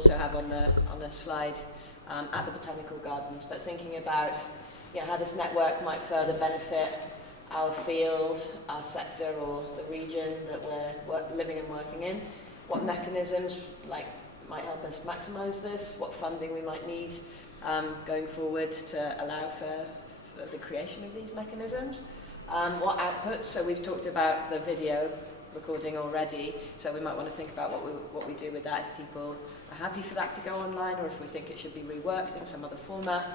also have on a slide at the Botanical Gardens, but thinking about how this network might further benefit our field, our sector, or the region that we're living and working in. What mechanisms might help us maximise this, what funding we might need going forward to allow for the creation of these mechanisms. What outputs, so we've talked about the video recording already, so we might want to think about what we do with that, if people are happy for that to go online or if we think it should be reworked in some other format.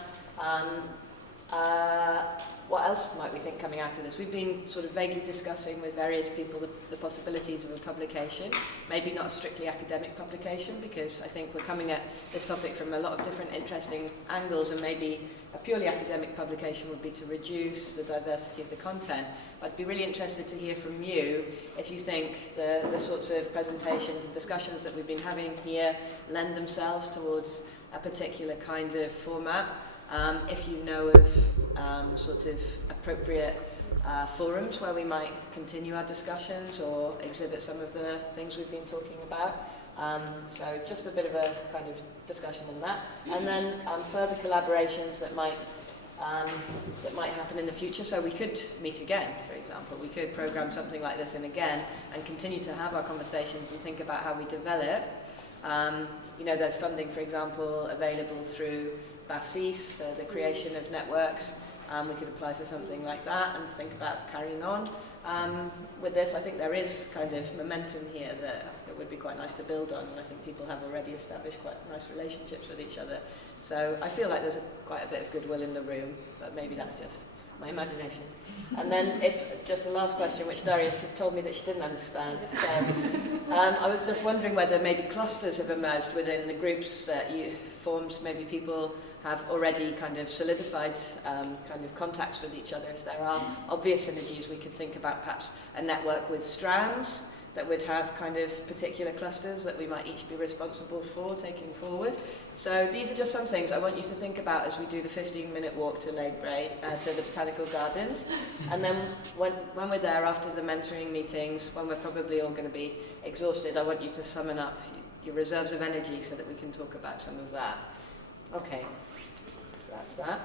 What else might we think coming out of this? We've been sort of vaguely discussing with various people the possibilities of a publication, maybe not a strictly academic publication, because I think we're coming at this topic from a lot of different interesting angles, and maybe a purely academic publication would be to reduce the diversity of the content. I'd be really interested to hear from you if you think the sorts of presentations and discussions that we've been having here lend themselves towards a particular kind of format. If you know of sort of appropriate forums where we might continue our discussions or exhibit some of the things we've been talking about. So just a bit of a kind of discussion on that. And then further collaborations that might happen in the future. So we could meet again, for example. We could program something like this in again and continue to have our conversations and think about how we develop. There's funding, for example, available through BASIS for the creation of networks. We could apply for something like that and think about carrying on with this. I think there is kind of momentum here that it would be quite nice to build on, and I think people have already established quite nice relationships with each other. So I feel like there's quite a bit of goodwill in the room, but maybe that's just my imagination. And then just a last question, which Darya told me that she didn't understand. So I was just wondering whether maybe clusters have emerged within the groups that you formed. Maybe people have already kind of solidified kind of contacts with each other. If there are obvious synergies, we could think about perhaps a network with strands that would have kind of particular clusters that we might each be responsible for taking forward. So these are just some things I want you to think about as we do the 15-minute walk to to the Botanical Gardens. And then when we're there after the mentoring meetings, when we're probably all going to be exhausted, I want you to summon up your reserves of energy so that we can talk about some of that. Okay, so that's that.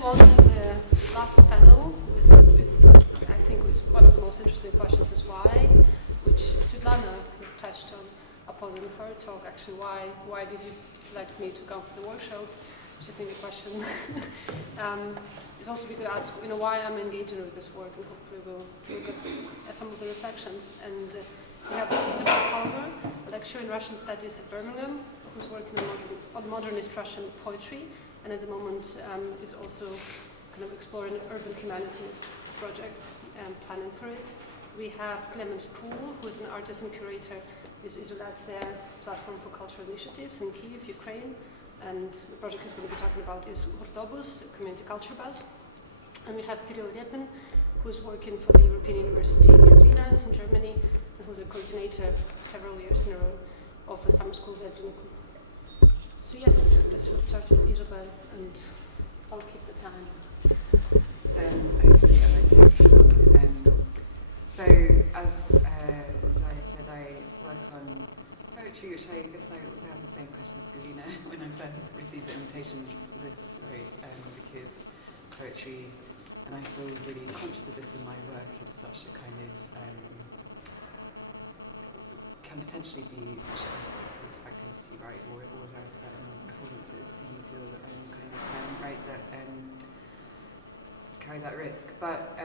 On to the last panel with I think was one of the most interesting questions is why, which Svetlana touched upon in her talk. Actually, why did you select me to come for the workshop? Which I think the question is also we could ask, why I'm engaging with this work, and hopefully we'll look at some of the reflections. And we have Isobel, a lecturer in Russian studies at Birmingham, who's working on modernist Russian poetry. And at the moment is also kind of exploring an urban humanities project and planning for it. We have Clemens Poole, who is an artist and curator with Visualise platform for cultural initiatives in Kyiv, Ukraine. And the project he's going to be talking about is Hurtobus, a community culture bus. And we have Kirill Repin, who's working for the European University in Lina in Germany, and who's a coordinator several years in a row of a summer school at Lina. So yes, we'll start with Isobel, and I'll keep the time. Hopefully I won't take too long. So as Darya said, I work on poetry, which I guess I also have the same question as Galina when I first received the invitation for this, because poetry, and I feel really conscious of this in my work, is such a kind of can potentially be such a activity, right, or there are certain affordances, to use your own kind of term, right, that carry that risk. But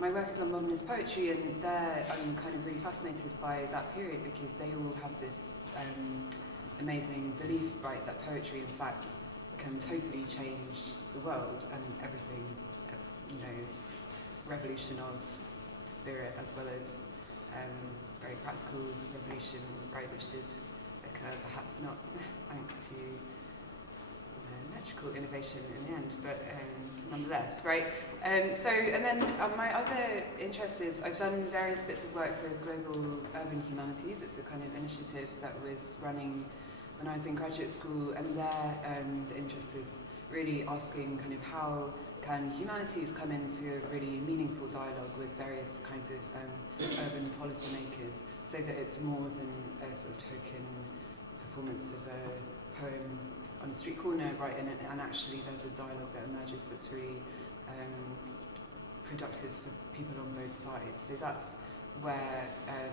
my work is on modernist poetry, and there I'm kind of really fascinated by that period because they all have this amazing belief, right, that poetry in fact can totally change the world and everything, you know, revolution of the spirit as well as very practical revolution, right, which did occur, perhaps not thanks to metrical innovation in the end, but nonetheless, right? So, and then my other interest is I've done various bits of work with Global Urban Humanities. It's a kind of initiative that was running when I was in graduate school, and there the interest is really asking kind of how can humanities come into a really meaningful dialogue with various kinds of urban policymakers, so that it's more than a sort of token performance of a poem on a street corner, right? And actually there's a dialogue that emerges that's really productive for people on both sides. So that's where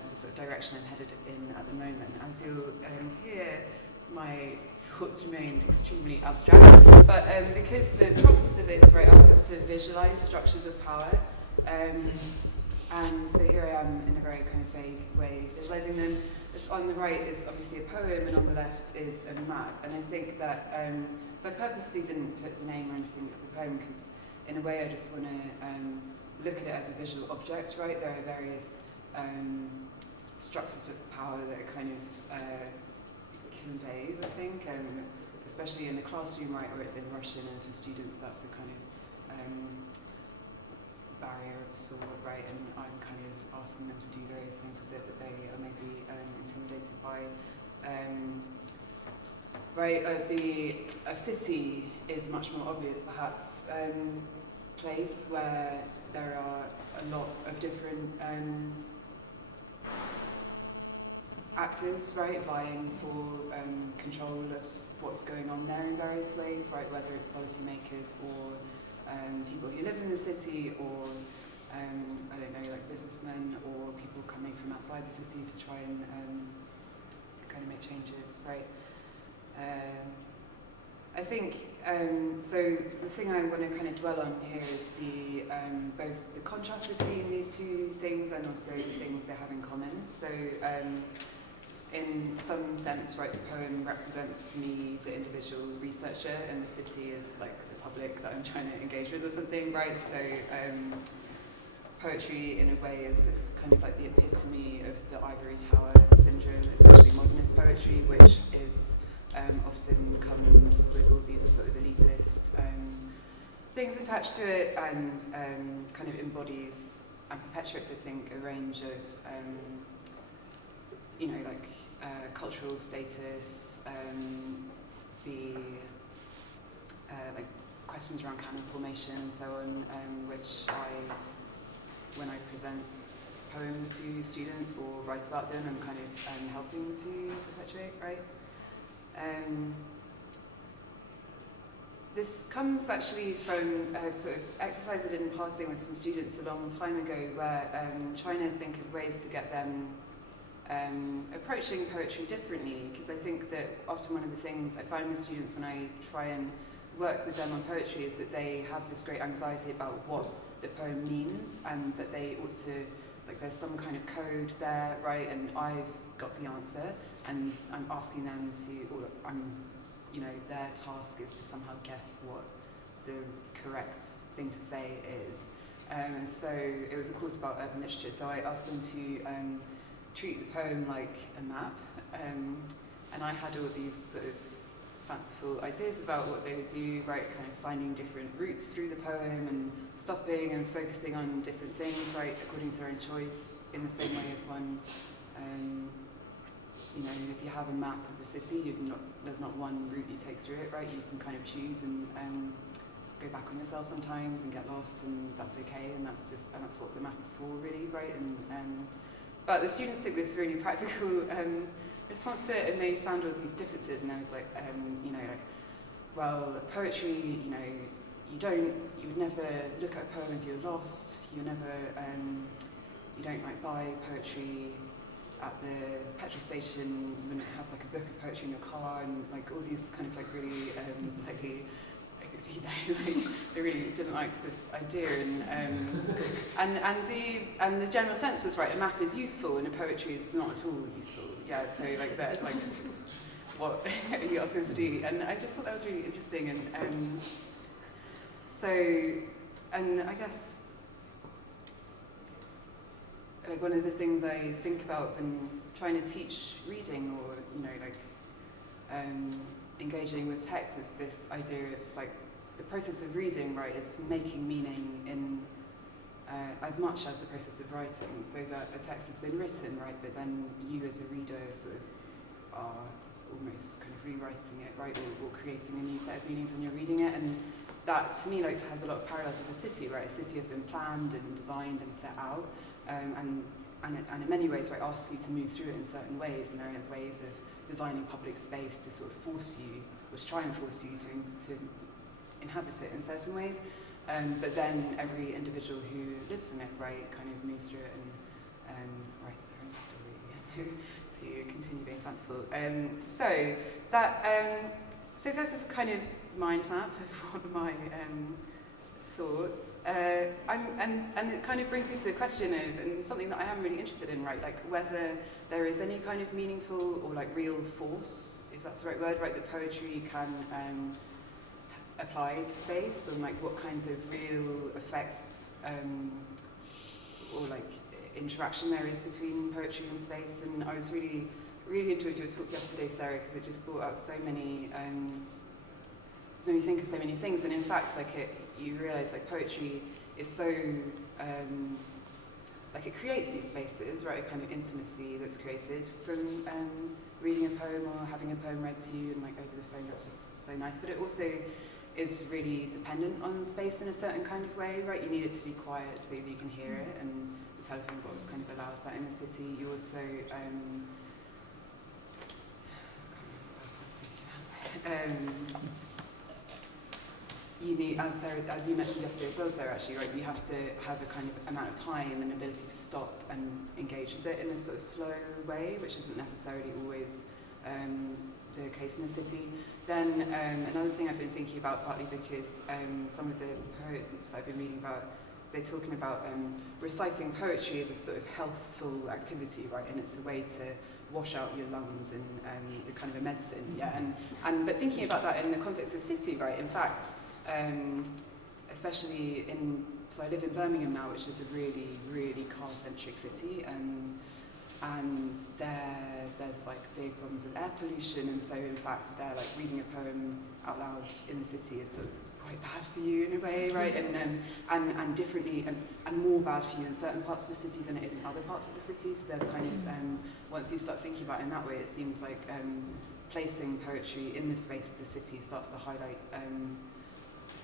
the sort of direction I'm headed in at the moment. As you'll hear, my thoughts remain extremely abstract, but because the prompt for this, right, asks us to visualise structures of power, and so here I am in a very kind of vague way visualising them. On the right is obviously a poem, and on the left is a map. And I think that, so I purposely didn't put the name or anything of the poem, because in a way I just want to look at it as a visual object, right? There are various structures of power that it kind of conveys, I think, especially in the classroom, right, where it's in Russian, and for students that's the kind of barrier of sort, right, and I'm kind of asking them to do various things with it that they are maybe intimidated by. A city is much more obvious, perhaps, place where there are a lot of different actors, right, vying for control of what's going on there in various ways, right, whether it's policymakers or people who live in the city, or I don't know, like businessmen or people coming from outside the city to try and kind of make changes, right? I think, so the thing I want to kind of dwell on here is the both the contrast between these two things and also the things they have in common. So in some sense, right, the poem represents me, the individual researcher, and the city is like the public that I'm trying to engage with or something, right? So poetry in a way is this kind of like the epitome of the ivory tower syndrome, especially modernist poetry, which is often comes with all these sort of elitist things attached to it, and kind of embodies and perpetuates, I think, a range of you know, like cultural status, the like questions around canon formation and so on, which when I present poems to students or write about them, I'm kind of helping to perpetuate, right? This comes actually from a sort of exercise I did in passing with some students a long time ago, where trying to think of ways to get them approaching poetry differently, because I think that often one of the things I find with students when I try and work with them on poetry is that they have this great anxiety about what the poem means, and that they ought to, like, there's some kind of code there, right, and I've got the answer, and I'm asking them to, or you know, their task is to somehow guess what the correct thing to say is. And so it was a course about urban literature, so I asked them to treat the poem like a map, and I had all these sort of fanciful ideas about what they would do, right, kind of finding different routes through the poem and stopping and focusing on different things, right, according to their own choice, in the same way as one, you know, if you have a map of a city, there's not one route you take through it, right, you can kind of choose and go back on yourself sometimes and get lost, and that's okay, and that's what the map is for, really, right, and but the students took this really practical response to it, and they found all these differences, and I was like, you know, like, well, poetry, you know, you would never look at a poem if you're lost, you don't like buy poetry at the petrol station, you wouldn't have like a book of poetry in your car, and like all these kind of like really slightly, you know, like they really didn't like this idea, and the general sense was, right, a map is useful and a poetry is not at all useful. Yeah, so like that, like what you asked us to do, and I just thought that was really interesting. And and I guess like one of the things I think about when trying to teach reading, or engaging with text, is this idea of like the process of reading, right, is making meaning in as much as the process of writing, so that a text has been written, right, but then you as a reader sort of are almost kind of rewriting it, right, or creating a new set of meanings when you're reading it. And that, to me, like, has a lot of parallels with the city, right? A city has been planned and designed and set out, and in many ways, right, asks you to move through it in certain ways, and there are ways of designing public space to sort of force you, or to try and force you to inhabit it in certain ways. But then every individual who lives in it, right, kind of moves through it and writes their own story to continue being fanciful. So there's this kind of mind map of what my thoughts, and it kind of brings me to the question of, and something that I am really interested in, right, like whether there is any kind of meaningful or like real force, if that's the right word, right, that poetry can apply to space, and like what kinds of real effects or like interaction there is between poetry and space. And I was really enjoyed your talk yesterday, Sarah, because it just brought up so many, it made me think of so many things. And in fact, like you realise like poetry is so, like it creates these spaces, right, a kind of intimacy that's created from reading a poem or having a poem read to you, and like over the phone, that's just so nice. But it also is really dependent on space in a certain kind of way, right? You need it to be quiet so that you can hear it, and the telephone box kind of allows that in the city. You also, you need, as you mentioned yesterday as well, Sarah, actually, right, you have to have a kind of amount of time and ability to stop and engage with it in a sort of slow way, which isn't necessarily always the case in the city. Then another thing I've been thinking about, partly because some of the poets I've been reading about, they're talking about reciting poetry as a sort of healthful activity, right? And it's a way to wash out your lungs and kind of a medicine, yeah. But thinking about that in the context of city, right? In fact, especially so I live in Birmingham now, which is a really, really car-centric city, and there's like big problems with air pollution, and so in fact they're like reading a poem out loud in the city is sort of quite bad for you in a way, right? And differently and more bad for you in certain parts of the city than it is in other parts of the city. So there's kind of once you start thinking about it in that way, it seems like placing poetry in the space of the city starts to highlight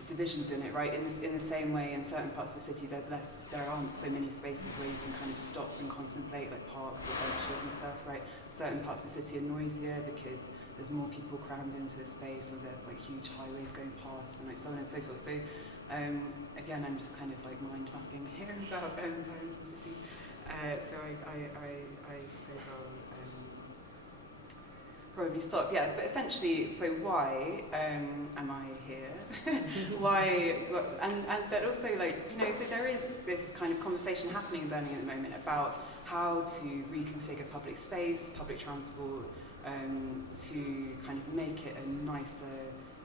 divisions in it, right? In the same way, in certain parts of the city, there aren't so many spaces where you can kind of stop and contemplate, like parks or benches and stuff, right? Certain parts of the city are noisier because there's more people crammed into a space, or there's like huge highways going past, and like so on and so forth. So again, I'm just kind of like mind mapping here about poems and cities. So I suppose I'll probably stop, yes, but essentially, so why am I here? Why, but also like, so there is this kind of conversation happening in Birmingham at the moment about how to reconfigure public space, public transport, to kind of make it a nicer,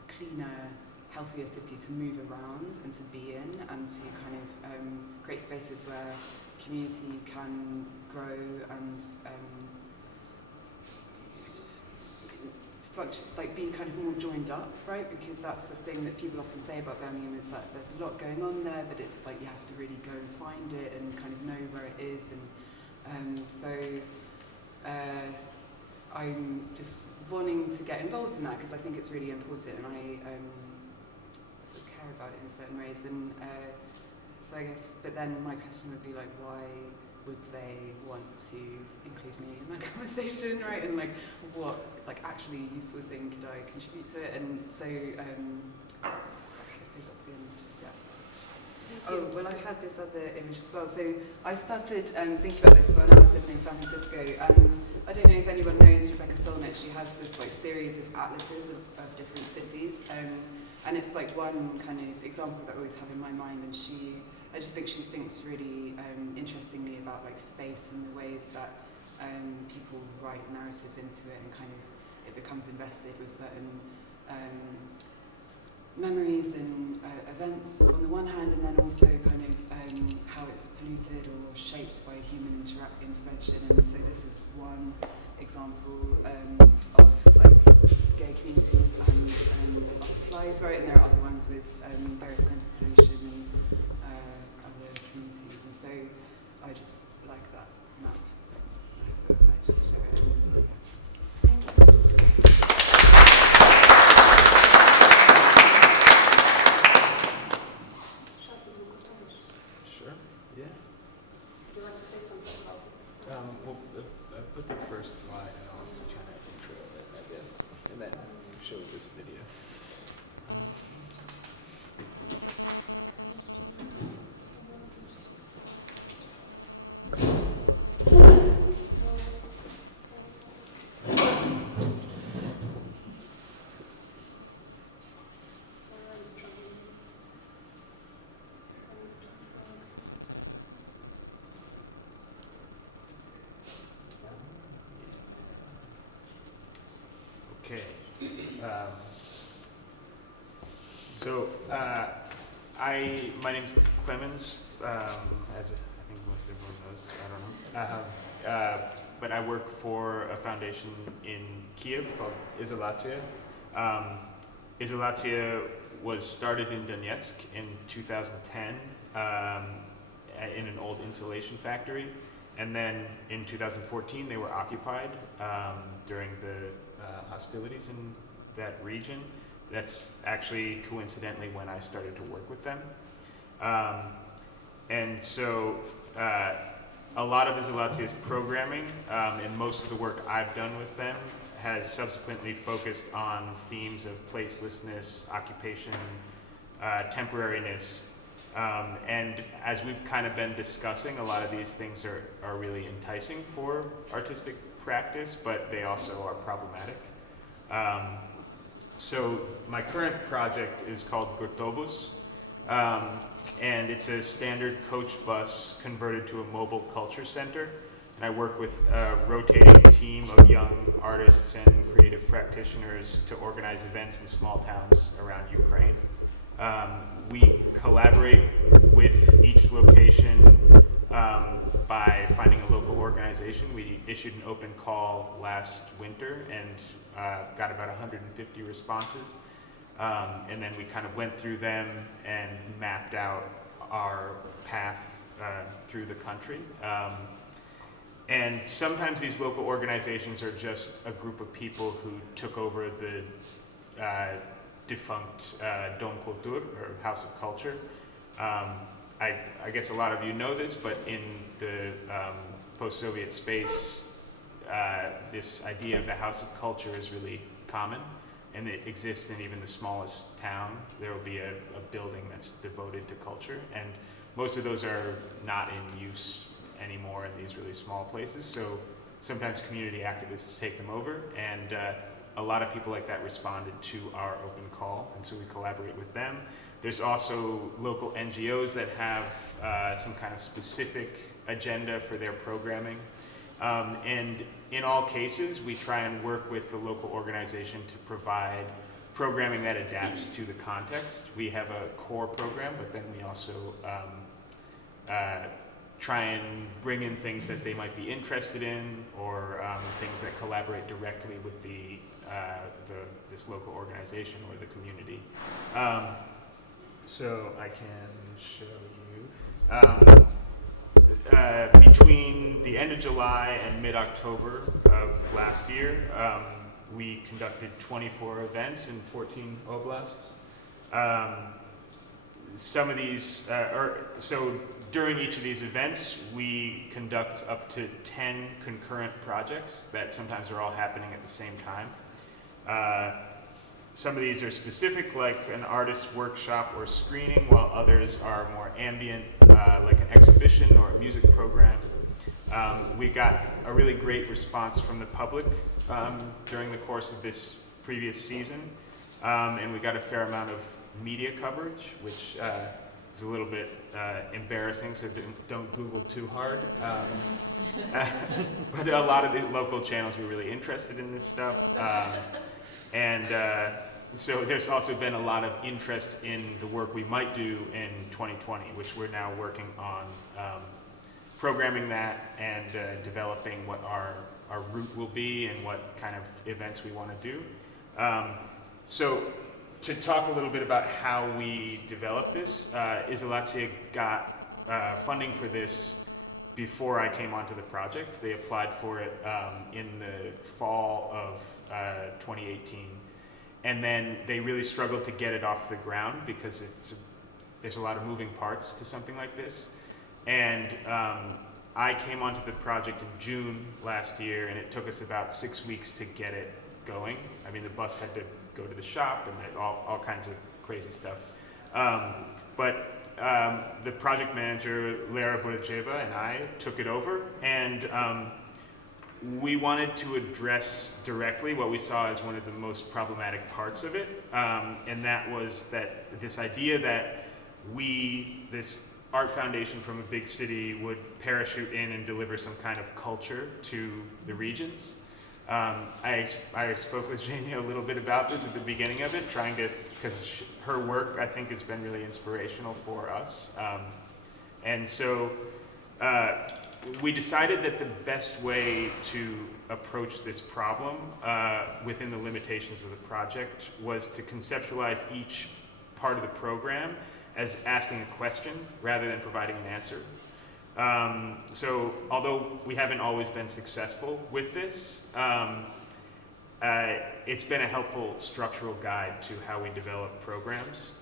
cleaner, healthier city to move around and to be in, and to kind of create spaces where community can grow and like be kind of more joined up, right? Because that's the thing that people often say about Birmingham, is that there's a lot going on there, but it's like you have to really go and find it and kind of know where it is. And so I'm just wanting to get involved in that because I think it's really important, and I sort of care about it in certain ways. And so I guess, but then my question would be like, why would they want to include me in that conversation, right? And like, what like actually useful thing could I contribute to it? And so I suppose that's the end. Yeah. Oh well, I had this other image as well. So I started thinking about this when I was living in San Francisco, and I don't know if anyone knows Rebecca Solnit. She has this like series of atlases of different cities, and it's like one kind of example that I always have in my mind. And I just think she thinks really interestingly about like space and the ways that people write narratives into it, and kind of it it becomes invested with certain memories and events on the one hand, and then also kind of how it's polluted or shaped by human intervention. And so this is one example of like gay communities and butterflies, right? And there are other ones with various kinds of pollution and other communities. And so I just like that map. I thought I'd show it. Thank you. Sure. Yeah. Would you like to say something about it? Well, I put the first slide and I'll have to kind of intro it, I guess, and then show this video. Okay. My name's Clemens, as I think most everyone knows, I don't know. But I work for a foundation in Kiev called Isobel. Isobel was started in Donetsk in 2010 in an old insulation factory. And then in 2014 they were occupied during the hostilities in that region. That's actually coincidentally when I started to work with them. And so a lot of Isobel's programming and most of the work I've done with them has subsequently focused on themes of placelessness, occupation, temporariness. And as we've kind of been discussing, a lot of these things are really enticing for artistic practice, but they also are problematic. So my current project is called Gurtobus, and it's a standard coach bus converted to a mobile culture center. And I work with a rotating team of young artists and creative practitioners to organize events in small towns around Ukraine. We collaborate with each location by finding a local organization. We issued an open call last winter and got about 150 responses. And then we kind of went through them and mapped out our path through the country. And sometimes these local organizations are just a group of people who took over the defunct Dom Kultur, or House of Culture. I guess a lot of you know this, but in the post-Soviet space, this idea of the House of Culture is really common, and it exists in even the smallest town. There will be a building that's devoted to culture, and most of those are not in use anymore in these really small places, so sometimes community activists take them over, and a lot of people like that responded to our open call, and so we collaborate with them. There's also local NGOs that have some kind of specific agenda for their programming. And in all cases, we try and work with the local organization to provide programming that adapts to the context. We have a core program, but then we also try and bring in things that they might be interested in, or things that collaborate directly with this local organization or the community. So I can show you. Between the end of July and mid-October of last year, we conducted 24 events in 14 oblasts. Some of these, so during each of these events, we conduct up to 10 concurrent projects that sometimes are all happening at the same time. Some of these are specific, like an artist workshop or screening, while others are more ambient, like an exhibition or a music program. We got a really great response from the public during the course of this previous season, and we got a fair amount of media coverage, which is a little bit embarrassing, so don't Google too hard. But a lot of the local channels were really interested in this stuff. So there's also been a lot of interest in the work we might do in 2020, which we're now working on programming that and developing what our route will be and what kind of events we want to do. So to talk a little bit about how we developed this, Izolacija got funding for this before I came onto the project. They applied for it in the fall of 2018. And then they really struggled to get it off the ground because there's a lot of moving parts to something like this. And I came onto the project in June last year, and it took us about 6 weeks to get it going. I mean, the bus had to go to the shop and all kinds of crazy stuff. But the project manager, Lera Budacheva, and I took it over, and we wanted to address directly what we saw as one of the most problematic parts of it, and that was that this idea that this art foundation from a big city would parachute in and deliver some kind of culture to the regions. I spoke with Jania a little bit about this at the beginning of it, because her work, I think, has been really inspirational for us. And so we decided that the best way to approach this problem within the limitations of the project was to conceptualize each part of the program as asking a question rather than providing an answer. So although we haven't always been successful with this, it's been a helpful structural guide to how we develop programs.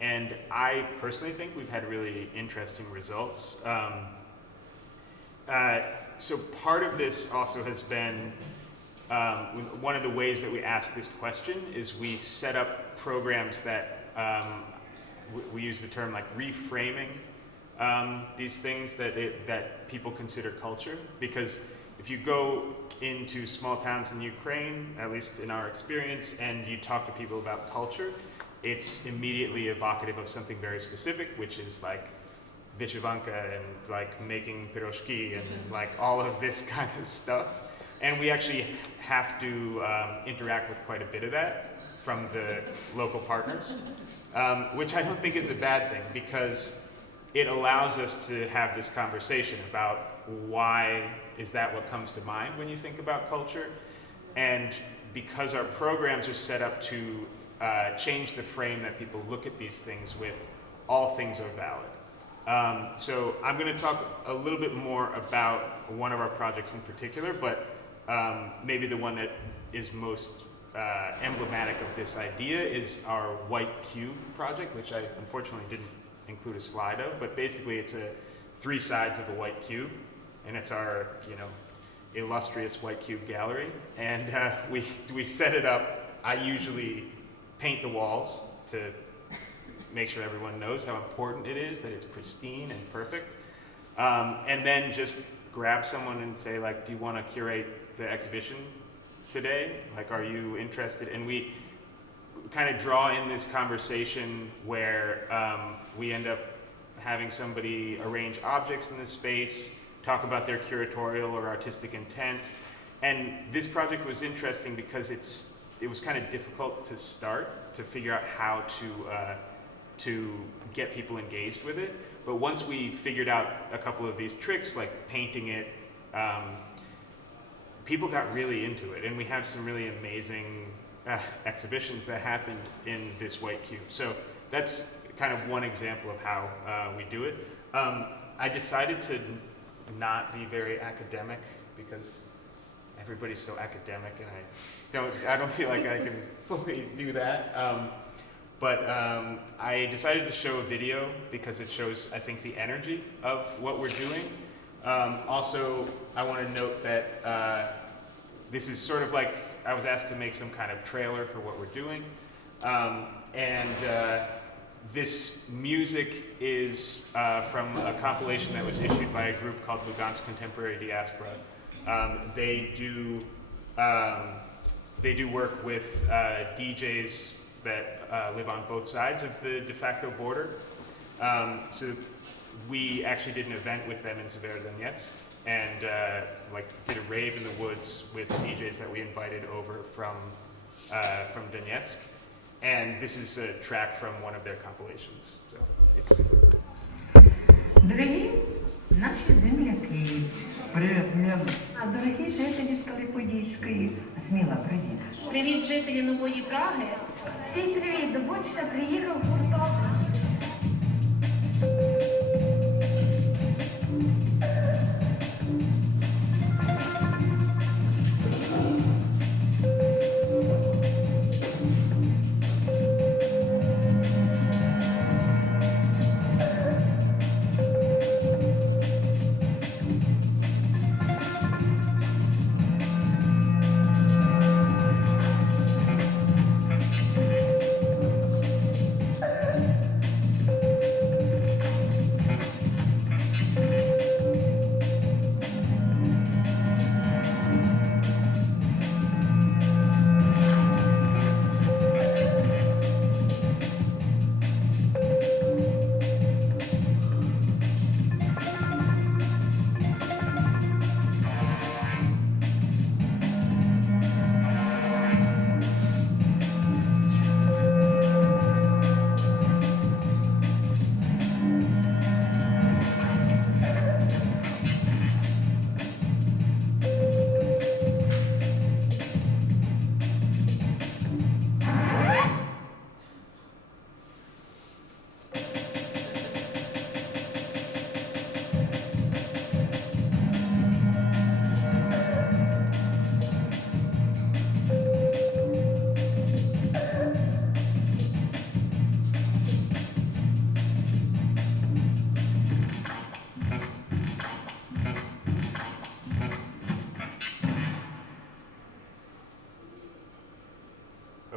And I personally think we've had really interesting results. So part of this also has been, one of the ways that we ask this question is we set up programs that, we use the term like reframing these things that people consider culture. Because if you go into small towns in Ukraine, at least in our experience, and you talk to people about culture, it's immediately evocative of something very specific, which is like vyshyvanka and like making piroshki and like all of this kind of stuff. And we actually have to interact with quite a bit of that from the local partners, which I don't think is a bad thing, because it allows us to have this conversation about why is that what comes to mind when you think about culture. And because our programs are set up to change the frame that people look at these things with, all things are valid. So I'm going to talk a little bit more about one of our projects in particular, but maybe the one that is most emblematic of this idea is our white cube project, which I unfortunately didn't include a slide of, but basically it's 3 sides of a white cube, and it's our, illustrious white cube gallery. And we set it up. I usually paint the walls to make sure everyone knows how important it is that it's pristine and perfect. And then just grab someone and say, like, do you want to curate the exhibition today? Like, are you interested? And we kind of draw in this conversation where we end up having somebody arrange objects in the space, talk about their curatorial or artistic intent. And this project was interesting because it was kind of difficult to start, to figure out how to get people engaged with it. But once we figured out a couple of these tricks, like painting it, people got really into it. And we have some really amazing exhibitions that happened in this white cube. So that's kind of one example of how we do it. I decided to not be very academic because everybody's so academic, and I don't feel like I can fully do that. But I decided to show a video because it shows, I think, the energy of what we're doing. Also, I want to note that this is sort of like I was asked to make some kind of trailer for what we're doing. This music is from a compilation that was issued by a group called Lugansk Contemporary Diaspora. They do work with DJs that live on both sides of the de facto border. So we actually did an event with them in Severodonetsk, and did a rave in the woods with DJs that we invited over from Donetsk. And this is a track from one of their compilations. So it's Дорогі наші земляки. Привіт, Лена. А дорогі жителі Скалиподільської. Сміла, привіт. Привіт, жителі Нової Праги. Всім привіт, до Буча приїхав гуртопис.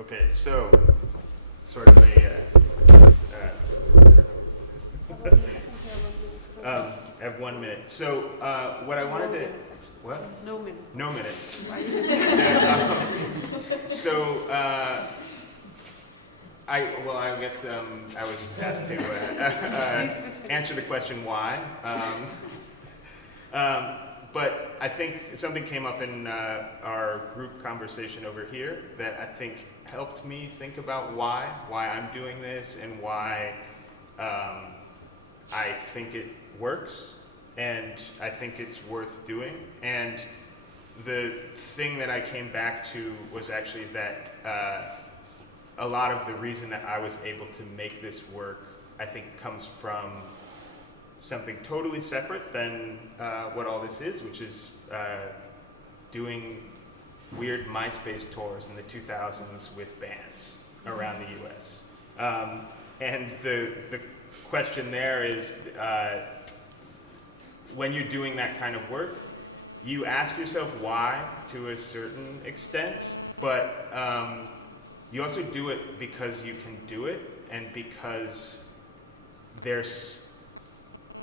okay. So sort of I have 1 minute. So what I wanted to what? No minute. No minute. So I guess I was asked to answer the question why. But I think something came up in our group conversation over here that I think helped me think about why I'm doing this and why I think it works and I think it's worth doing. And the thing that I came back to was actually that a lot of the reason that I was able to make this work, I think, comes from something totally separate than what all this is, which is doing weird MySpace tours in the 2000s with bands around the US. And the question there is, when you're doing that kind of work, you ask yourself why to a certain extent, but you also do it because you can do it and because there's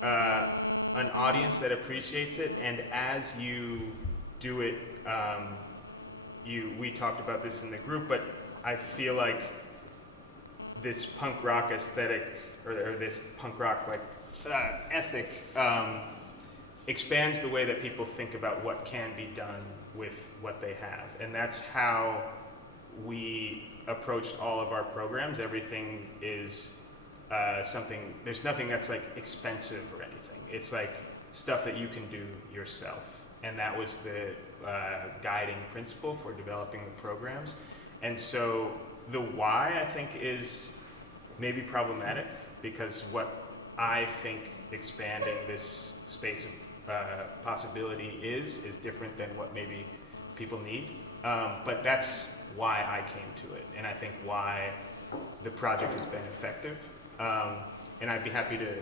an audience that appreciates it, and as you do it, we talked about this in the group, but I feel like this punk rock aesthetic, or this punk rock ethic, expands the way that people think about what can be done with what they have, and that's how we approached all of our programs. Everything is there's nothing that's like expensive or anything. It's like stuff that you can do yourself. And that was the guiding principle for developing the programs. And so the why, I think, is maybe problematic, because what I think expanding this space of possibility is different than what maybe people need. But that's why I came to it, and I think why the project has been effective. And I'd be happy to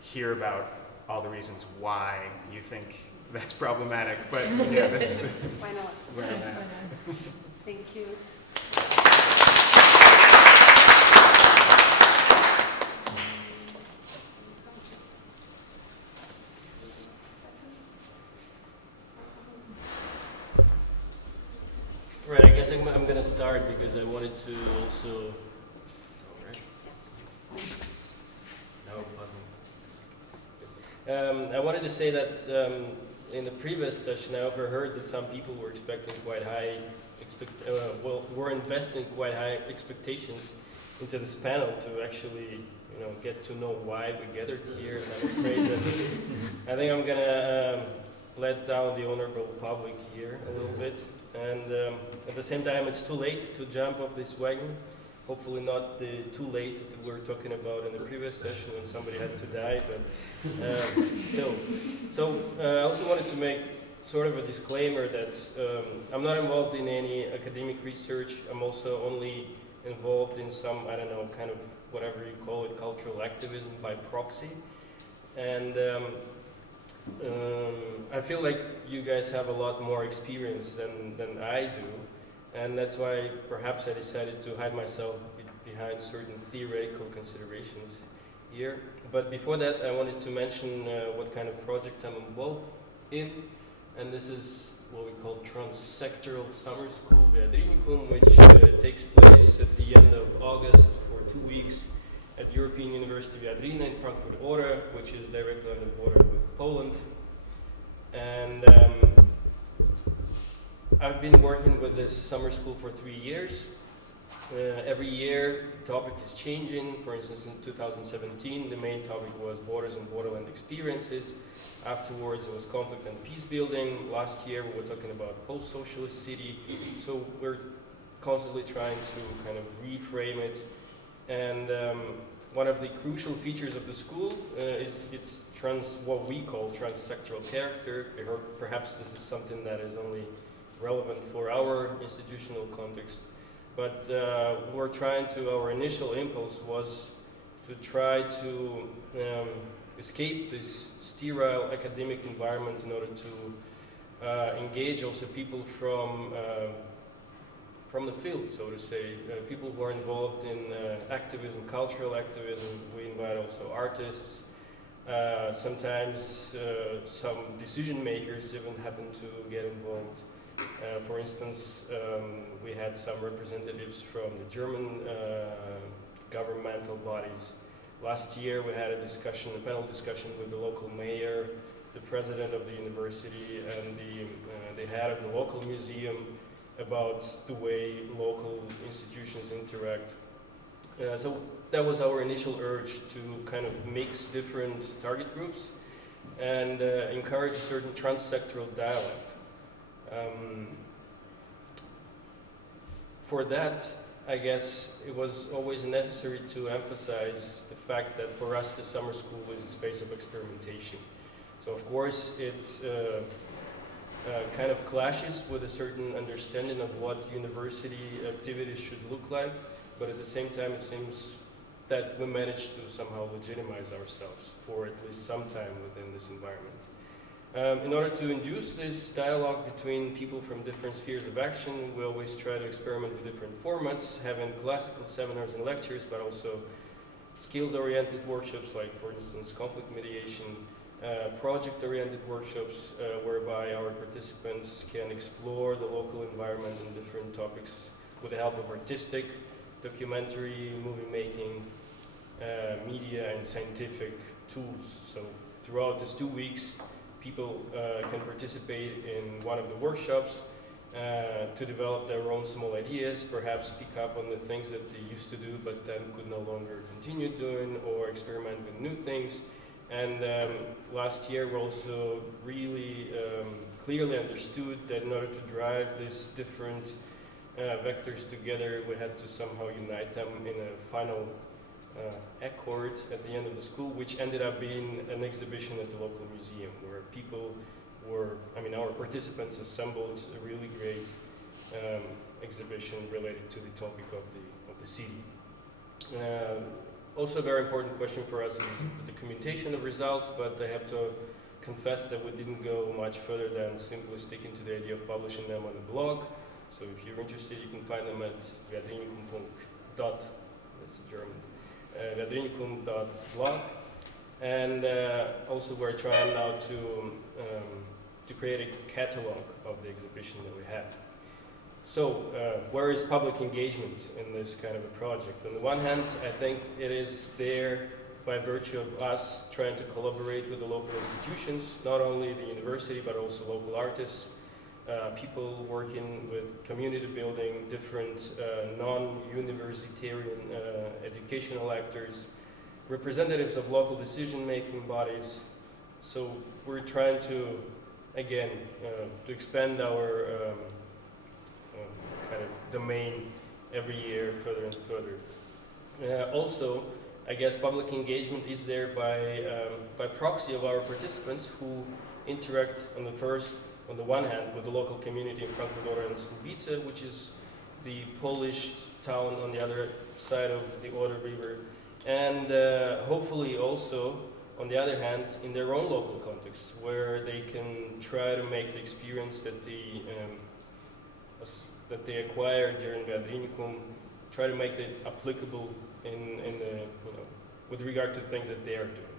hear about all the reasons why you think that's problematic, but yeah, that's Why not? where I'm at. Thank you. Right, I guess I'm going to start because I wanted to also. I wanted to say that in the previous session, I overheard that some people were expecting quite high, were investing quite high expectations into this panel to actually, get to know why we gathered here. And I'm afraid that I think I'm gonna let down the honorable public here a little bit. And at the same time, it's too late to jump off this wagon. Hopefully not too late that we were talking about in the previous session when somebody had to die, but still. So I also wanted to make sort of a disclaimer that I'm not involved in any academic research. I'm also only involved in some, I don't know, kind of whatever you call it, cultural activism by proxy. And I feel like you guys have a lot more experience than I do. And that's why perhaps I decided to hide myself behind certain theoretical considerations here. But before that, I wanted to mention what kind of project I'm involved in. And this is what we call Transsectoral Summer School Voiceless, which takes place at the end of August for 2 weeks at European University Viadrina in Frankfurt Oder, which is directly on the border with Poland. And I've been working with this summer school for 3 years. Every year, the topic is changing. For instance, in 2017, the main topic was borders and borderland experiences. Afterwards, it was conflict and peace building. Last year, we were talking about post-socialist city. So we're constantly trying to kind of reframe it. And one of the crucial features of the school is its what we call transsectoral character. Perhaps this is something that is only relevant for our institutional context. But our initial impulse was to try to escape this sterile academic environment in order to engage also people from the field, so to say, people who are involved in activism, cultural activism. We invite also artists. Sometimes some decision makers even happen to get involved. For instance, we had some representatives from the German governmental bodies. Last year we had a panel discussion with the local mayor, the president of the university, and the head of the local museum about the way local institutions interact. So that was our initial urge to kind of mix different target groups and encourage a certain transsectoral dialogue. For that, I guess it was always necessary to emphasize the fact that for us the summer school is a space of experimentation. So of course it kind of clashes with a certain understanding of what university activities should look like, but at the same time it seems that we managed to somehow legitimize ourselves for at least some time within this environment. In order to induce this dialogue between people from different spheres of action, we always try to experiment with different formats, having classical seminars and lectures, but also skills-oriented workshops, like, for instance, conflict mediation, project-oriented workshops, whereby our participants can explore the local environment and different topics with the help of artistic, documentary, movie-making, media, and scientific tools. So throughout these 2 weeks, people can participate in one of the workshops to develop their own small ideas, perhaps pick up on the things that they used to do but then could no longer continue doing, or experiment with new things. And last year we also really clearly understood that in order to drive these different vectors together, we had to somehow unite them in a final accord at the end of the school, which ended up being an exhibition at the local museum, where people our participants assembled a really great exhibition related to the topic of the city. Also a very important question for us is the commutation of results, but I have to confess that we didn't go much further than simply sticking to the idea of publishing them on the blog. So if you're interested, you can find them at viadrinikum.blog. And also we're trying now to create a catalog of the exhibition that we had. So where is public engagement in this kind of a project? On the one hand, I think it is there by virtue of us trying to collaborate with the local institutions, not only the university, but also local artists, people working with community building, different non-universitarian educational actors, representatives of local decision-making bodies. So we're trying to, again, to expand our kind of domain every year further and further. Also, I guess public engagement is there by proxy of our participants who interact on the one hand with the local community in Frankfurt and Słubice, which is the Polish town on the other side of the Oder River, and hopefully also, on the other hand, in their own local context, where they can try to make the experience that they acquired during the Adrinicum, try to make it applicable in the, with regard to things that they are doing,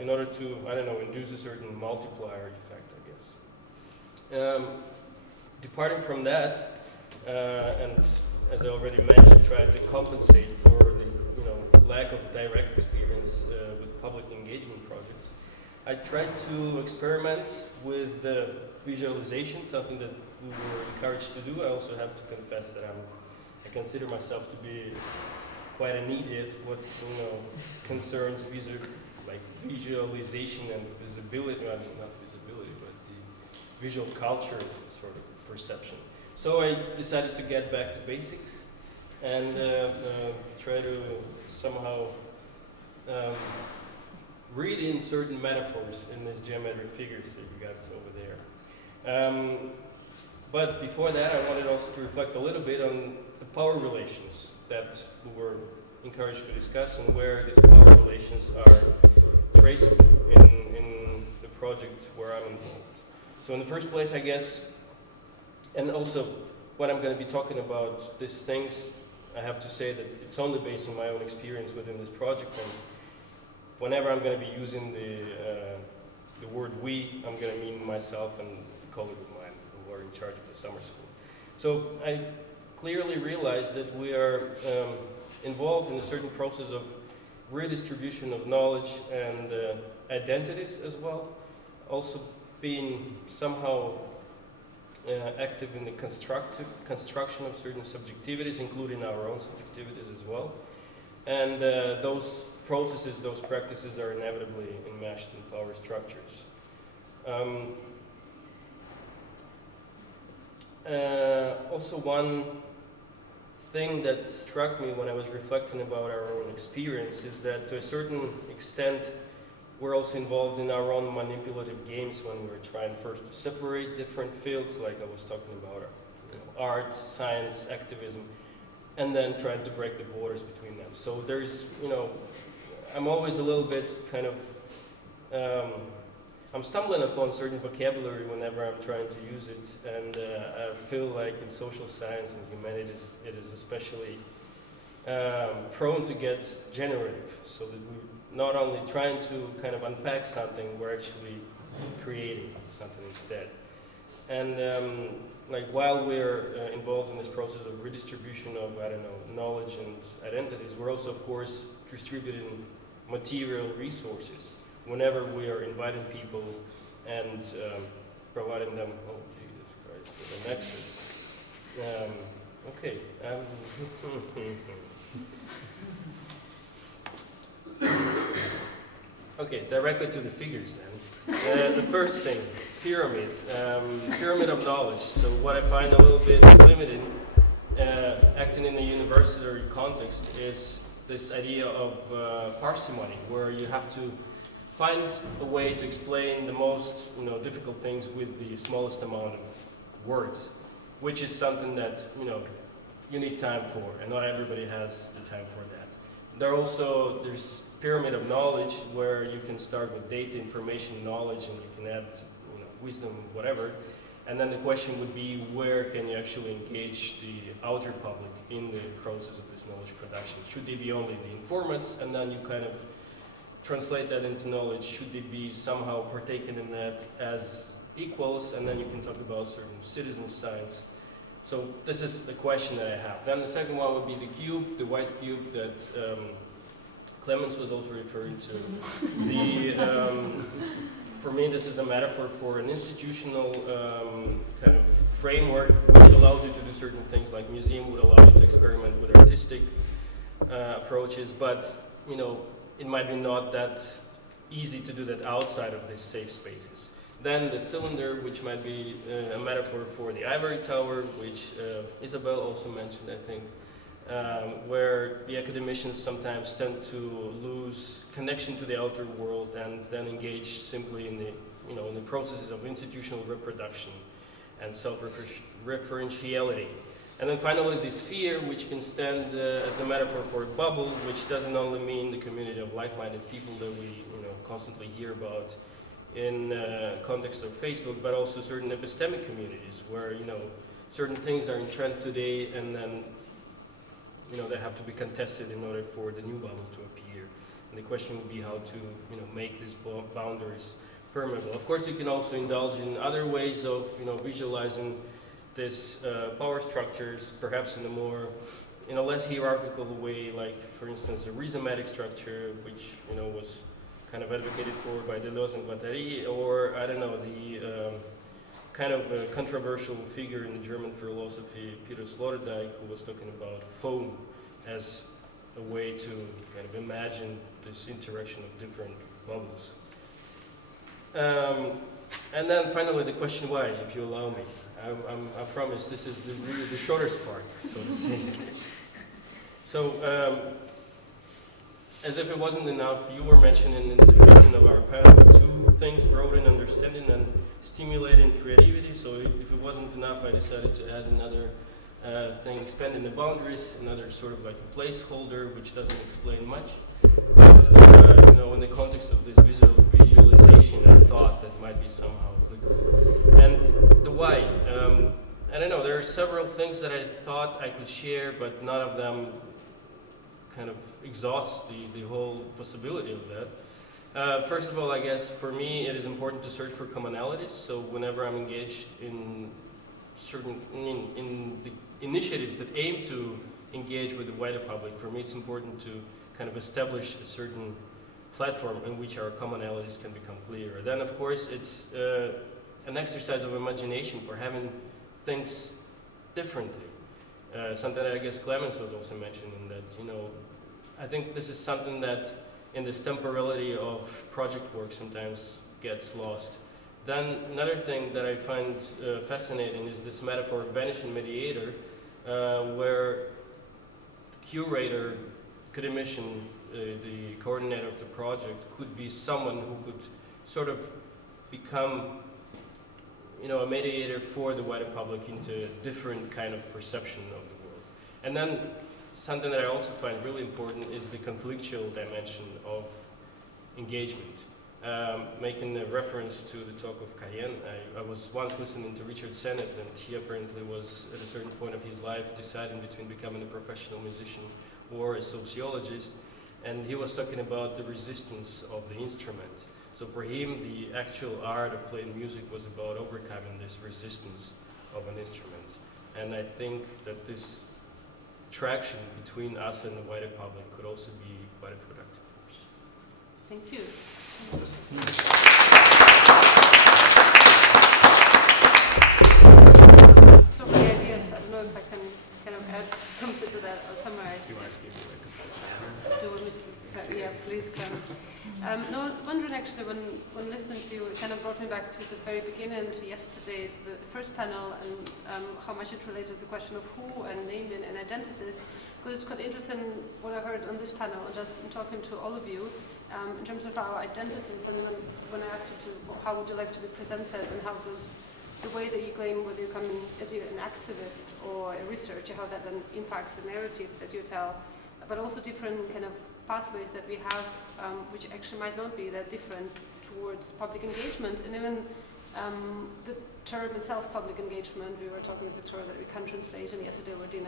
in order to, I don't know, induce a certain multiplier effect, I guess. Departing from that, and as I already mentioned, try to compensate for the lack of direct experience with public engagement projects. I tried to experiment with the visualization, something that we were encouraged to do. I also have to confess that I consider myself to be quite an idiot what concerns visualization and visibility, not visibility, but the visual culture sort of perception. So I decided to get back to basics and try to somehow read in certain metaphors in these geometric figures that you got over there. But before that, I wanted also to reflect a little bit on the power relations that we were encouraged to discuss and where these power relations are traceable in the project where I'm involved. So in the first place, I guess, and also when I'm going to be talking about these things, I have to say that it's only based on my own experience within this project, and whenever I'm going to be using the word we, I'm going to mean myself and a colleague of mine who are in charge of the summer school. So I clearly realize that we are involved in a certain process of redistribution of knowledge and identities as well, also being somehow active in the construction of certain subjectivities, including our own subjectivities as well. And those processes, those practices are inevitably enmeshed in power structures. Also, one thing that struck me when I was reflecting about our own experience is that to a certain extent we're also involved in our own manipulative games when we're trying first to separate different fields, like I was talking about, art, science, activism, and then trying to break the borders between them. So there's, I'm always a little bit kind of, I'm stumbling upon certain vocabulary whenever I'm trying to use it, and I feel like in social science and humanities it is especially prone to get generative, so that we're not only trying to kind of unpack something, we're actually creating something instead. And like while we're involved in this process of redistribution of, I don't know, knowledge and identities, we're also, of course, distributing material resources whenever we are inviting people and providing them, oh Jesus Christ, with a nexus. Okay. Okay, directly to the figures then. The first thing, pyramid. Pyramid of knowledge. So what I find a little bit limited, acting in a university context, is this idea of parsimony, where you have to find a way to explain the most difficult things with the smallest amount of words, which is something that you need time for, and not everybody has the time for that. There's pyramid of knowledge where you can start with data, information, knowledge, and you can add wisdom, whatever. And then the question would be, where can you actually engage the outer public in the process of this knowledge production? Should they be only the informants, and then you kind of translate that into knowledge? Should they be somehow partaken in that as equals, and then you can talk about certain citizen science? So this is the question that I have. Then the second one would be the cube, the white cube that Clemens was also referring to. For me, this is a metaphor for an institutional kind of framework which allows you to do certain things, like museum would allow you to experiment with artistic approaches, but you know, it might be not that easy to do that outside of these safe spaces. Then the cylinder, which might be a metaphor for the ivory tower, which Isobel also mentioned, I think, where the academicians sometimes tend to lose connection to the outer world and then engage simply in the, you know, in the processes of institutional reproduction and self-referentiality. And then finally the sphere, which can stand as a metaphor for a bubble, which doesn't only mean the community of like-minded people that we, you know, constantly hear about in context of Facebook, but also certain epistemic communities where, you know, certain things are in trend today and then, you know, they have to be contested in order for the new bubble to appear. And the question would be how to, you know, make these boundaries permeable. Of course, you can also indulge in other ways of, you know, visualizing these power structures, perhaps in a more, in a less hierarchical way, like, for instance, a rhizomatic structure, which, you know, was kind of advocated for by Deleuze and Guattari, or, I don't know, the kind of a controversial figure in the German philosophy, Peter Sloterdijk, who was talking about foam as a way to kind of imagine this interaction of different bubbles. And then finally the question why, if you allow me. I promise this is really the shortest part, so to say. So, as if it wasn't enough, you were mentioning in the description of our panel two things: broadening understanding and stimulating creativity. So if it wasn't enough, I decided to add another thing: expanding the boundaries, another sort of like a placeholder, which doesn't explain much. But you know, in the context of this visualization, I thought that might be somehow applicable. And the why. I don't know. There are several things that I thought I could share, but none of them kind of exhausts the whole possibility of that. First of all, I guess for me it is important to search for commonalities. So whenever I'm engaged in certain in the initiatives that aim to engage with the wider public, for me it's important to kind of establish a certain platform in which our commonalities can become clearer. Then, of course, it's an exercise of imagination for having things differently. Something that I guess Clemens was also mentioning, that, you know, I think this is something that in this temporality of project work sometimes gets lost. Then another thing that I find fascinating is this metaphor of vanishing mediator, where the curator, academician, the coordinator of the project could be someone who could sort of become, you know, a mediator for the wider public into a different kind of perception of the world. And then something that I also find really important is the conflictual dimension of engagement. Making a reference to the talk of Cayenne, I was once listening to Richard Sennett, and he apparently was at a certain point of his life deciding between becoming a professional musician or a sociologist, and he was talking about the resistance of the instrument. So for him, the actual art of playing music was about overcoming this resistance of an instrument. And I think that this traction between us and the wider public could also be quite a productive force. Thank you. So many ideas. I don't know if I can kind of add something to that or summarize. Do you want to give me like a Do you want me to? Yeah, please come. No, I was wondering actually when listening to you, it kind of brought me back to the very beginning, to yesterday, to the first panel, and how much it related to the question of who and naming and identities. Because it's quite interesting what I heard on this panel, just in talking to all of you, in terms of our identities. And then when I asked you how would you like to be presented, and how the way that you claim, whether you come in as an activist or a researcher, how that then impacts the narrative that you tell, but also different kind of pathways that we have, which actually might not be that different towards public engagement. And even the term itself, public engagement, we were talking with Victoria that we can translate, and yesterday we were doing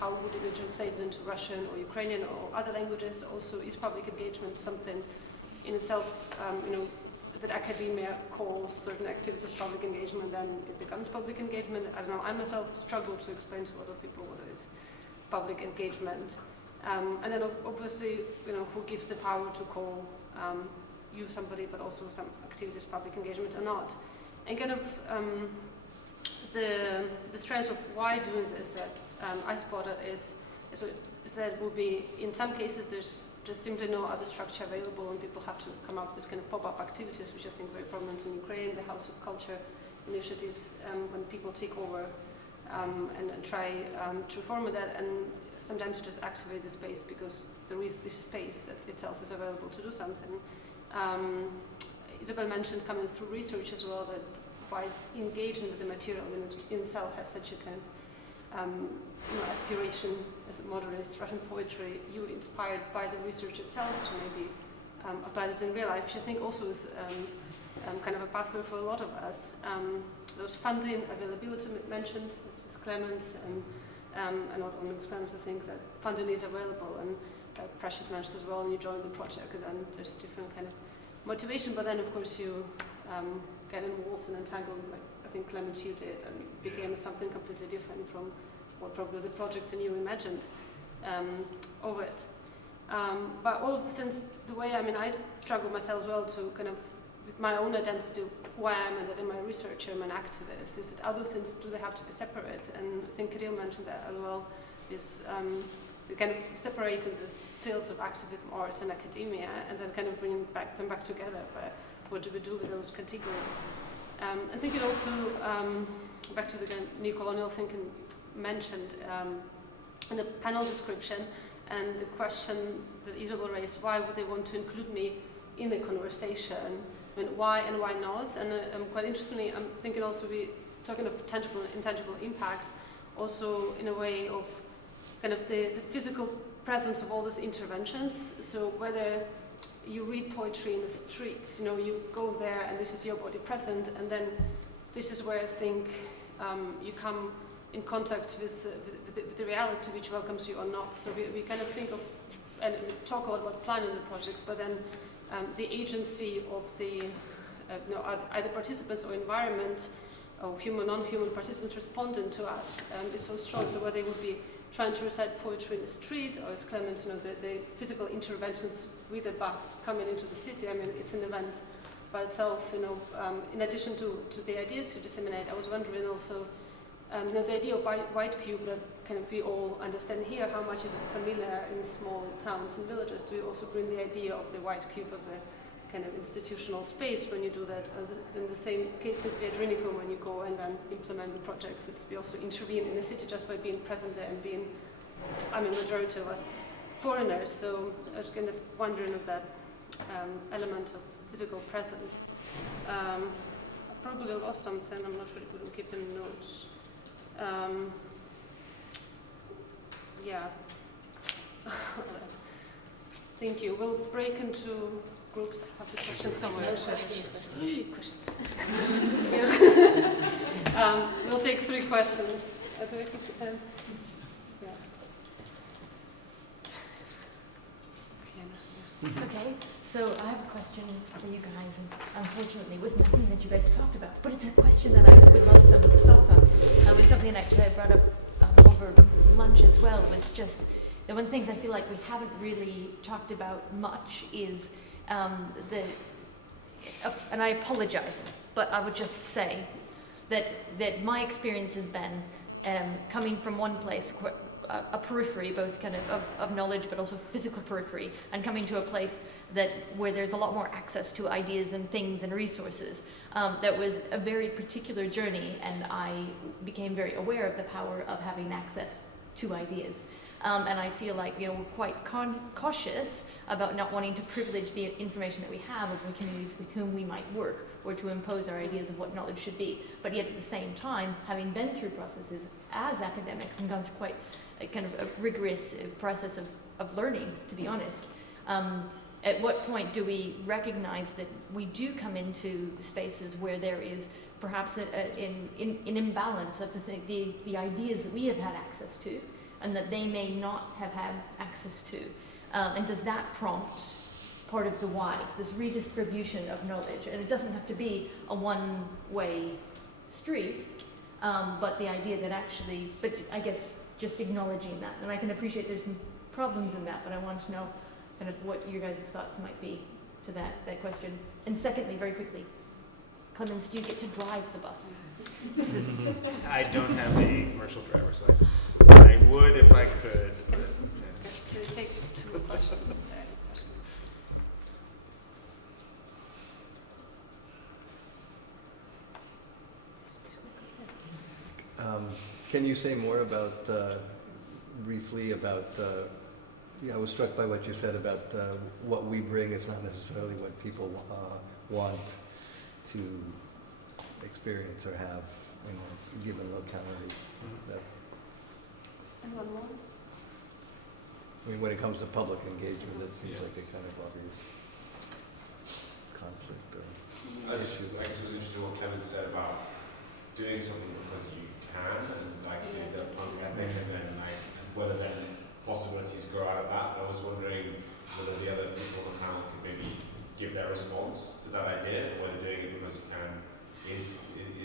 how would it be translated into Russian or Ukrainian or other languages. Also, is public engagement something in itself, you know, that academia calls certain activities public engagement, then it becomes public engagement. I don't know, I myself struggle to explain to a lot of people what is public engagement. And then obviously, who gives the power to call you somebody, but also some activities, public engagement or not. And kind of the strength of why doing this that I spotted is that it will be, in some cases, there's just simply no other structure available, and people have to come up with this kind of pop-up activities, which I think are very prominent in Ukraine, the House of Culture initiatives, when people take over and try to reform that, and sometimes you just activate the space because there is this space that itself is available to do something. Isobel mentioned coming through research as well, that by engaging with the material in itself has such a kind of aspiration as a modernist Russian poetry. You're inspired by the research itself to maybe apply that in real life, which I think also is kind of a pathway for a lot of us. There was funding availability mentioned with Clemens, and not only with Clemens, I think that funding is available, and Precious mentioned as well, and you join the project, and then there's different kind of motivation, but then of course you get involved and entangled, like I think Clemens you did, and it became something completely different from what probably the project and you imagined of it. But all of the things, the way, I struggle myself as well to kind of, with my own identity, who I am, and that in my research I'm an activist, is that other things, do they have to be separate? And I think Kirill mentioned that as well, is we kind of separating these fields of activism, arts and academia, and then kind of bringing them back together. But what do we do with those categories? I think it also, back to the neo-colonial thinking mentioned in the panel description, and the question that Isobel raised, why would they want to include me in the conversation? Why and why not? And quite interestingly, I'm thinking also we talking of tangible and intangible impact, also in a way of kind of the physical presence of all these interventions. So whether you read poetry in the streets, you go there and this is your body present, and then this is where I think you come in contact with the reality which welcomes you or not. So we kind of think of, and talk a lot about planning the projects, but then the agency of the either participants or environment, or human, non-human participants responding to us is so strong. So whether they would be trying to recite poetry in the street, or as Clemens, the physical interventions with the bus coming into the city. It's an event by itself. In addition to the ideas to disseminate, I was wondering also, the idea of white cube that kind of we all understand here, how much is it familiar in small towns and villages? Do you also bring the idea of the white cube as a kind of institutional space when you do that? In the same case with Viadrinicum, when you go and then implement the projects, we also intervene in the city just by being present there and being, majority of us foreigners. So I was kind of wondering of that element of physical presence. I probably lost something, I'm not really good at keeping notes. Yeah. Thank you. We'll break into groups. I have the questions somewhere. Questions. We'll take 3 questions. Do we keep the time? Yeah. Okay, so I have a question for you guys, and unfortunately it was nothing that you guys talked about, but it's a question that I would love some thoughts on. It's something actually I brought up over lunch as well, was just the one of the things I feel like we haven't really talked about much is and I apologize, but I would just say that my experience has been coming from one place, a periphery, both kind of knowledge, but also physical periphery, and coming to a place where there's a lot more access to ideas and things and resources. That was a very particular journey, and I became very aware of the power of having access to ideas. And I feel like we're quite cautious about not wanting to privilege the information that we have of the communities with whom we might work, or to impose our ideas of what knowledge should be. But yet at the same time, having been through processes as academics and gone through quite a kind of a rigorous process of learning, to be honest, at what point do we recognize that we do come into spaces where there is perhaps an imbalance of the ideas that we have had access to, and that they may not have had access to? And does that prompt part of the why, this redistribution of knowledge? And it doesn't have to be a one-way street, but the idea that actually, but I guess just acknowledging that. And I can appreciate there's some problems in that, but I want to know kind of what your guys' thoughts might be to that question. And secondly, very quickly, Clemens, do you get to drive the bus? I don't have a commercial driver's license. I would if I could. Can we take 2 questions? Can you say more about, briefly about, I was struck by what you said about what we bring is not necessarily what people want to experience or have in a given locality. And one more? I mean, when it comes to public engagement, it seems like a kind of obvious conflict or issue. I guess it was interesting what Clemens said about doing something because you can, and like the punk ethic, and then like whether then possibilities grow out of that. And I was wondering whether the other people on the panel could maybe give their response to that idea, or whether doing it because you can is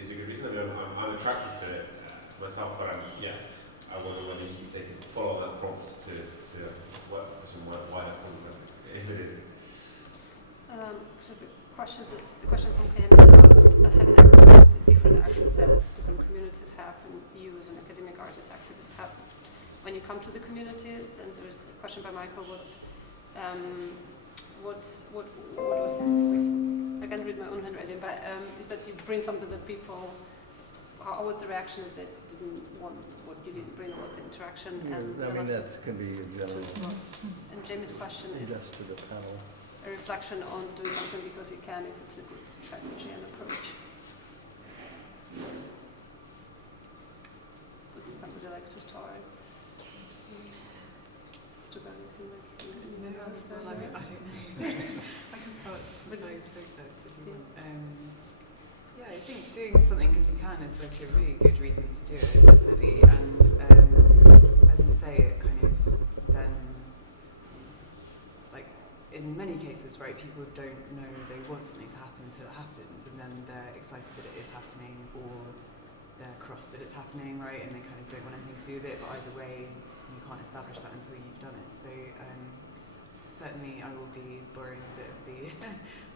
a good reason. I mean, I'm attracted to it myself, but I wonder whether they could follow that prompt to work for some wider punk ethic, if it is. So the question from Ken is about having access to different access that different communities have, and you as an academic artist activist have. When you come to the community, then there's a question by Michael. What was? I can't read my own handwriting, but is that you bring something that people? How was the reaction if they didn't want what you didn't bring? Was the interaction? And I mean, that can be general. And Jamie's question is Just to the panel. a reflection on doing something because you can, if it's a good strategy and approach. Would somebody like to start? Isobel, you seem like you No, I don't know. I can start since I spoke first if you want. Yeah, I think doing something because you can is like a really good reason to do it, definitely. And as you say, it kind of then, like in many cases, right, people don't know they want something to happen until it happens, and then they're excited that it is happening, or they're cross that it's happening, right, and they kind of don't want anything to do with it, but either way, you can't establish that until you've done it. So certainly I will be borrowing a bit of the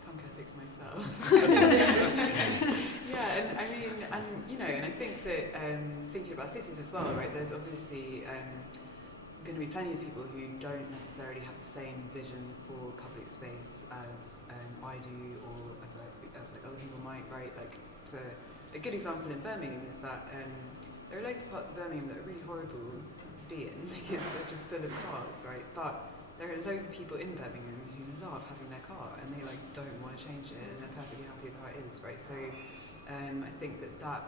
punk ethic myself. Yeah, and I mean, and you know, and I think that thinking about cities as well, right, there's obviously going to be plenty of people who don't necessarily have the same vision for public space as I do, or as like other people might, right? Like, for a good example in Birmingham is that there are loads of parts of Birmingham that are really horrible to be in because they're just full of cars, right? But there are loads of people in Birmingham who love having their car and they like don't want to change it and they're perfectly happy with how it is, right? So I think that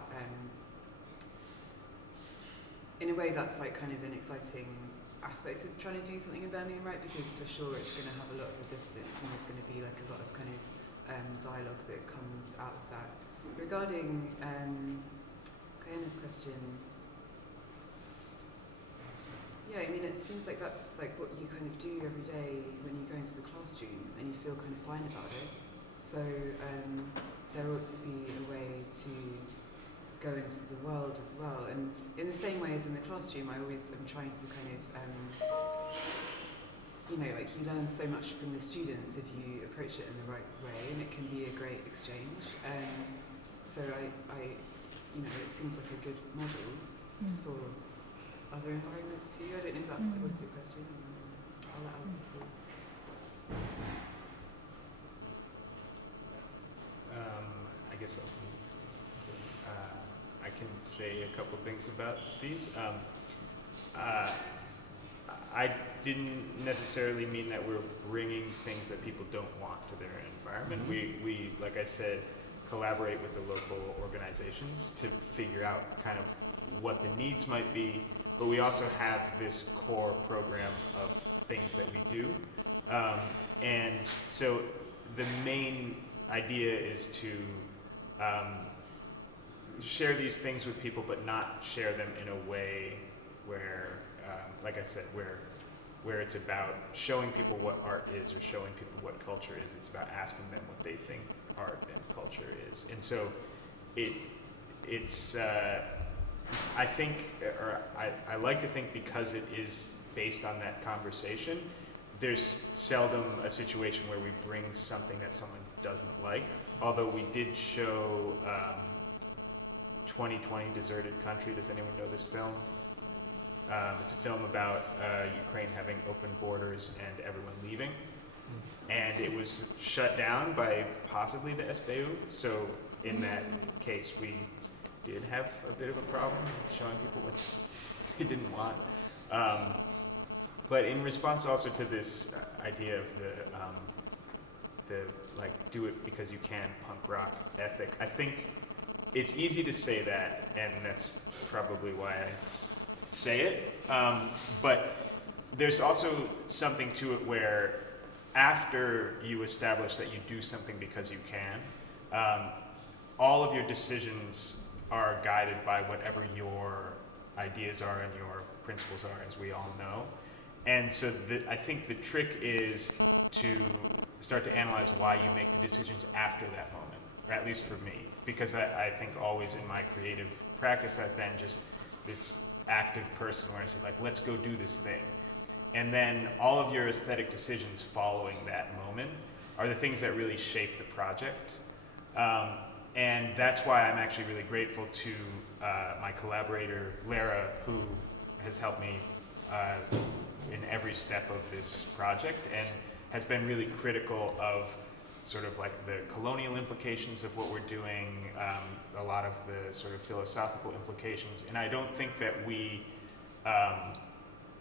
in a way that's like kind of an exciting aspect of trying to do something in Birmingham, right? Because for sure it's going to have a lot of resistance and there's going to be like a lot of kind of dialogue that comes out of that. Regarding Kaya's question, yeah, I mean, it seems like that's like what you kind of do every day when you go into the classroom and you feel kind of fine about it. So there ought to be a way to go into the world as well. And in the same way as in the classroom, I always am trying to kind of, you know, like you learn so much from the students if you approach it in the right way, and it can be a great exchange. So I, you know, it seems like a good model for other environments too. I don't know if that was your question. I'll let other people. I guess I can say a couple things about these. I didn't necessarily mean that we're bringing things that people don't want to their environment. We, like I said, collaborate with the local organizations to figure out kind of what the needs might be, but we also have this core program of things that we do. And so the main idea is to share these things with people, but not share them in a way where, like I said, where it's about showing people what art is or showing people what culture is. It's about asking them what they think art and culture is. And so it's I think, or I like to think, because it is based on that conversation. There's seldom a situation where we bring something that someone doesn't like, although we did show 2020 Deserted Country. Does anyone know this film? It's a film about Ukraine having open borders and everyone leaving. And it was shut down by possibly the SBU. So in that case, we did have a bit of a problem showing people what they didn't want. But in response also to this idea of the like do it because you can punk rock ethic, I think it's easy to say that, and that's probably why I say it. But there's also something to it where after you establish that you do something because you can, all of your decisions are guided by whatever your ideas are and your principles are, as we all know. And so I think the trick is to start to analyze why you make the decisions after that moment, or at least for me, because I think always in my creative practice I've been just this active person where I said, like, let's go do this thing. And then all of your aesthetic decisions following that moment are the things that really shape the project. And that's why I'm actually really grateful to my collaborator, Lara, who has helped me in every step of this project and has been really critical of sort of like the colonial implications of what we're doing, a lot of the sort of philosophical implications. And I don't think that we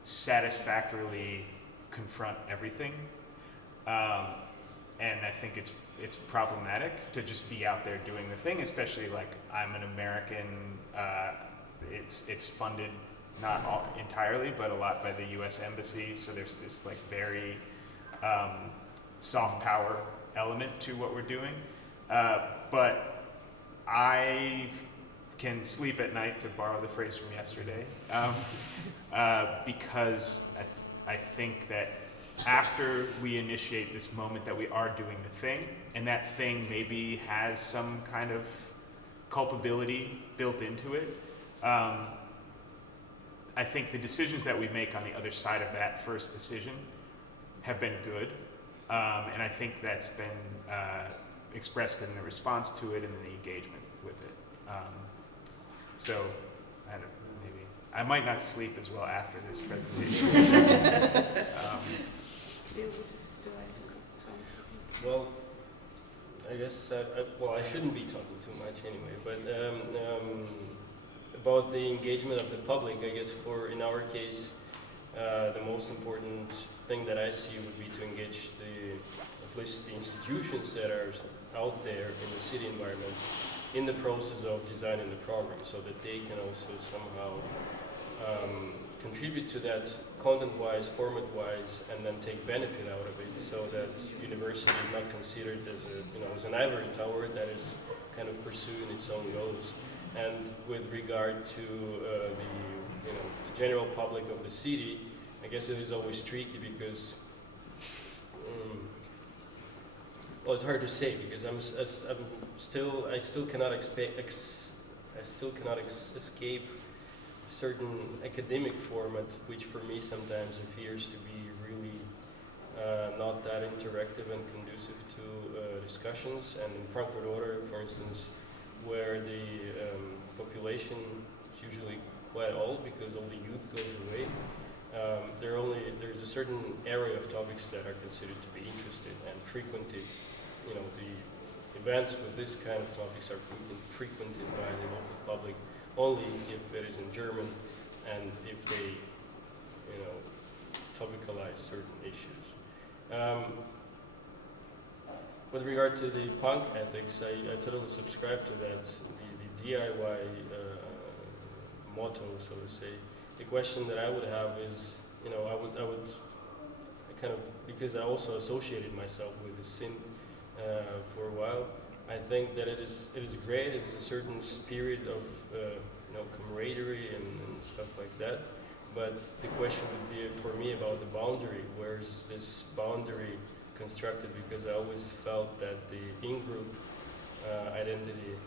satisfactorily confront everything. And I think it's problematic to just be out there doing the thing, especially like I'm an American, it's funded not all, entirely, but a lot by the US Embassy, so there's this like very soft power element to what we're doing. But I can sleep at night, to borrow the phrase from yesterday, because I think that after we initiate this moment that we are doing the thing, and that thing maybe has some kind of culpability built into it, I think the decisions that we make on the other side of that first decision have been good, and I think that's been expressed in the response to it and in the engagement with it. So, I don't know, maybe I might not sleep as well after this presentation. Well, I guess I shouldn't be talking too much anyway. But about the engagement of the public, I guess in our case, the most important thing that I see would be to engage at least the institutions that are out there in the city environment in the process of designing the program, so that they can also somehow contribute to that content-wise, format-wise, and then take benefit out of it, so that university is not considered as an ivory tower that is kind of pursuing its own goals. And with regard to the general public of the city, I guess it is always tricky because it's hard to say, because I still cannot escape a certain academic format, which for me sometimes appears to be really not that interactive and conducive to discussions. And in Frankfurt Oder, for instance, where the population is usually quite old because all the youth goes away, there's a certain area of topics that are considered to be interested and frequented. The events with this kind of topics are frequented by the local public only if it is in German and if they, topicalize certain issues. With regard to the punk ethics, I totally subscribe to that, the DIY motto, so to say. The question that I would have is, I would kind of, because I also associated myself with the synth for a while, I think that it is great. It's a certain spirit of camaraderie and stuff like that. But the question would be for me about the boundary. Where's this boundary constructed? Because I always felt that the in-group identity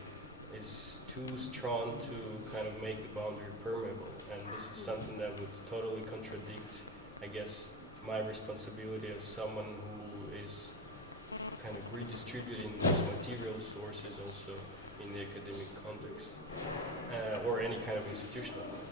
is too strong to kind of make the boundary permeable. And this is something that would totally contradict I guess, my responsibility as someone who is kind of redistributing these material sources also in the academic context, or any kind of institutional context.